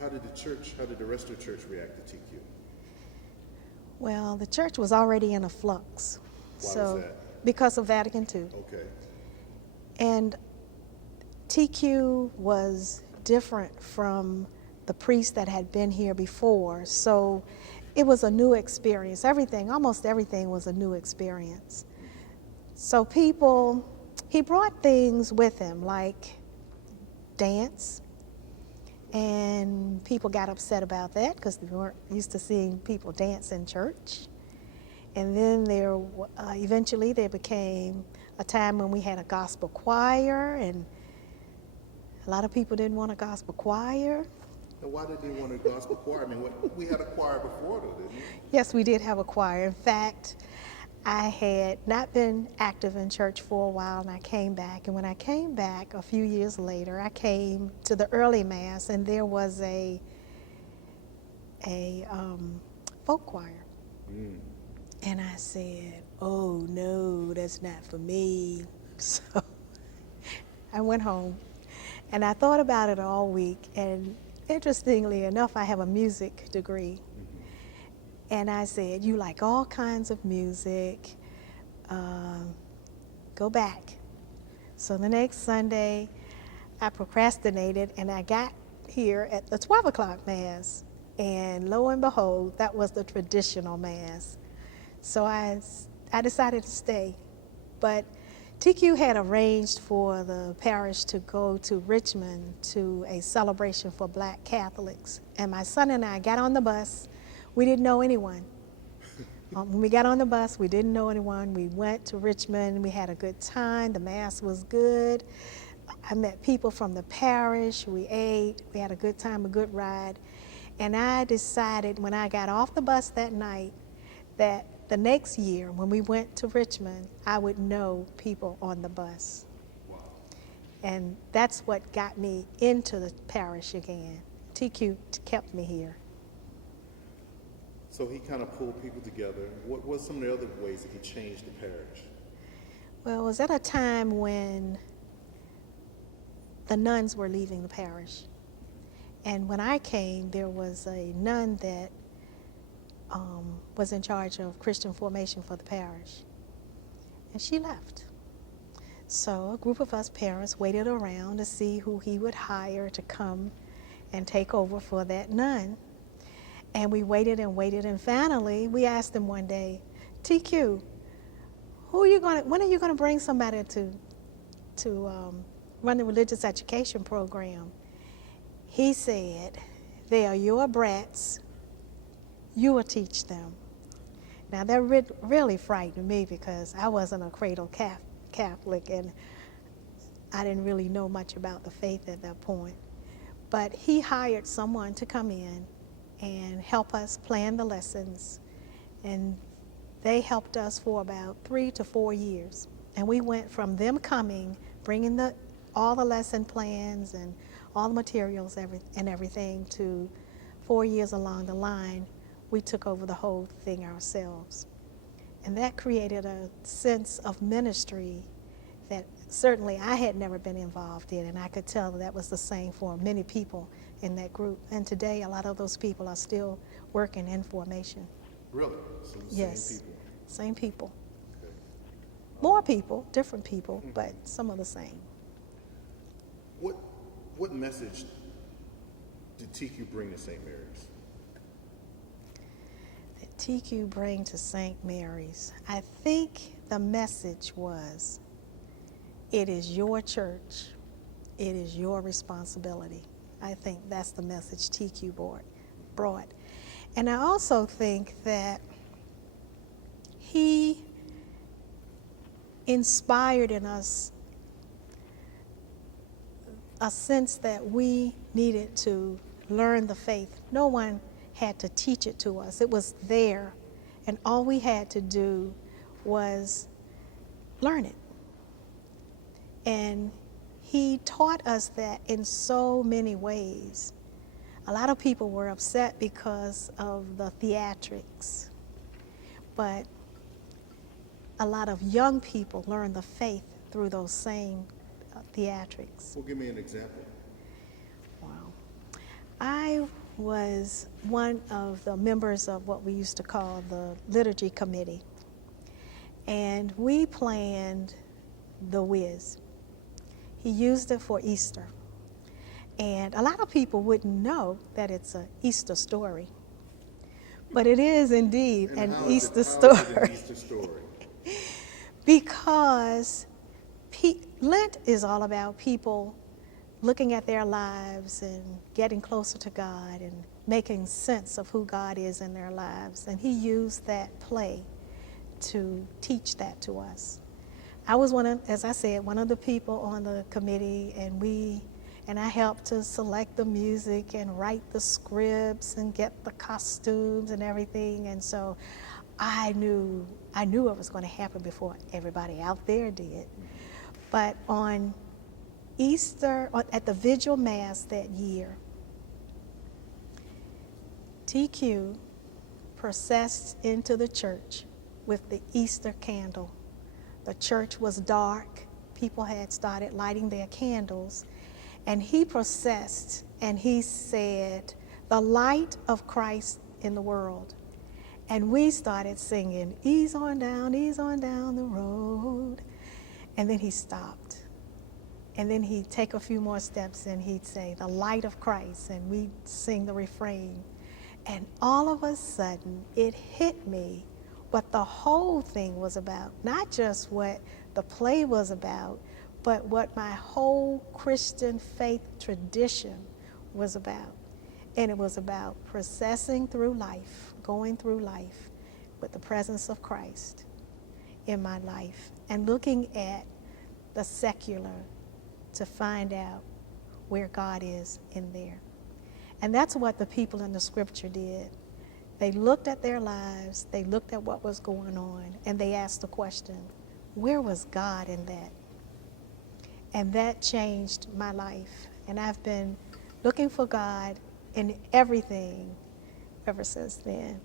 How did the rest of the church react to TQ? Well, the church was already in a flux. Why was that? Because of Vatican II. Okay. And TQ was different from the priests that had been here before. So it was a new experience. Almost everything was a new experience. So he brought things with him like dance, and people got upset about that because they weren't used to seeing people dance in church. And then eventually there became a time when we had a gospel choir, and a lot of people didn't want a gospel choir. And why did they want a gospel choir? I mean, we had a choir before, though, didn't we? Yes, we did have a choir. In fact, I had not been active in church for a while, and I came back. And when I came back a few years later, I came to the early Mass, and there was a folk choir. And I said, oh, no, that's not for me. So I went home, and I thought about it all week. And interestingly enough, I have a music degree. And I said, you like all kinds of music, go back. So the next Sunday, I procrastinated, and I got here at the 12 o'clock Mass. And lo and behold, that was the traditional Mass. So I decided to stay. But TQ had arranged for the parish to go to Richmond to a celebration for Black Catholics. And my son and I got on the bus. We didn't know anyone. When we got on the bus, we didn't know anyone. We went to Richmond. We had a good time. The Mass was good. I met people from the parish. We ate. We had a good time, a good ride. And I decided when I got off the bus that night that the next year when we went to Richmond, I would know people on the bus. Wow. And that's what got me into the parish again. TQ kept me here. So he kind of pulled people together. What were some of the other ways that he changed the parish? Well, it was at a time when the nuns were leaving the parish. And when I came, there was a nun that was in charge of Christian formation for the parish. And she left. So a group of us parents waited around to see who he would hire to come and take over for that nun. And we waited, and finally we asked him one day, TQ, when are you gonna bring somebody to run the religious education program? He said, they are your brats, you will teach them. Now that really frightened me because I wasn't a cradle Catholic, and I didn't really know much about the faith at that point. But he hired someone to come in and help us plan the lessons. And they helped us for about 3 to 4 years. And we went from them coming, bringing all the lesson plans and all the materials and everything to 4 years along the line, we took over the whole thing ourselves. And that created a sense of ministry that certainly I had never been involved in, and I could tell that was the same for many people in that group. And today, a lot of those people are still working in formation. Really? So the Yes, same people? same people. Okay. More people, different people, but some of the same. What message did TQ bring to St. Mary's? That TQ bring to St. Mary's, I think the message was, it is your church, it is your responsibility. I think that's the message TQ brought. And I also think that he inspired in us a sense that we needed to learn the faith. No one had to teach it to us. It was there, and all we had to do was learn it. And he taught us that in so many ways. A lot of people were upset because of the theatrics, but a lot of young people learned the faith through those same theatrics. Well, give me an example. Wow. I was one of the members of what we used to call the liturgy committee. And we planned the Wiz. He used it for Easter. And a lot of people wouldn't know that it's an Easter story. But it is indeed an Easter story. How is it an Easter story? Because Lent is all about people looking at their lives and getting closer to God and making sense of who God is in their lives. And he used that play to teach that to us. I was as I said, one of the people on the committee, and I helped to select the music and write the scripts and get the costumes and everything. And so I knew it was going to happen before everybody out there did. But on Easter, at the Vigil Mass that year, TQ processed into the church with the Easter candle. The church was dark. People had started lighting their candles. And he processed and he said, "The light of Christ in the world." And we started singing, ease on down the road. And then he stopped. And then he'd take a few more steps and he'd say, "The light of Christ." And we'd sing the refrain. And all of a sudden, it hit me what the whole thing was about. Not just what the play was about, but what my whole Christian faith tradition was about. And it was about processing through life, going through life with the presence of Christ in my life and looking at the secular to find out where God is in there. And that's what the people in the scripture did. They looked at their lives, they looked at what was going on, and they asked the question, where was God in that? And that changed my life. And I've been looking for God in everything ever since then.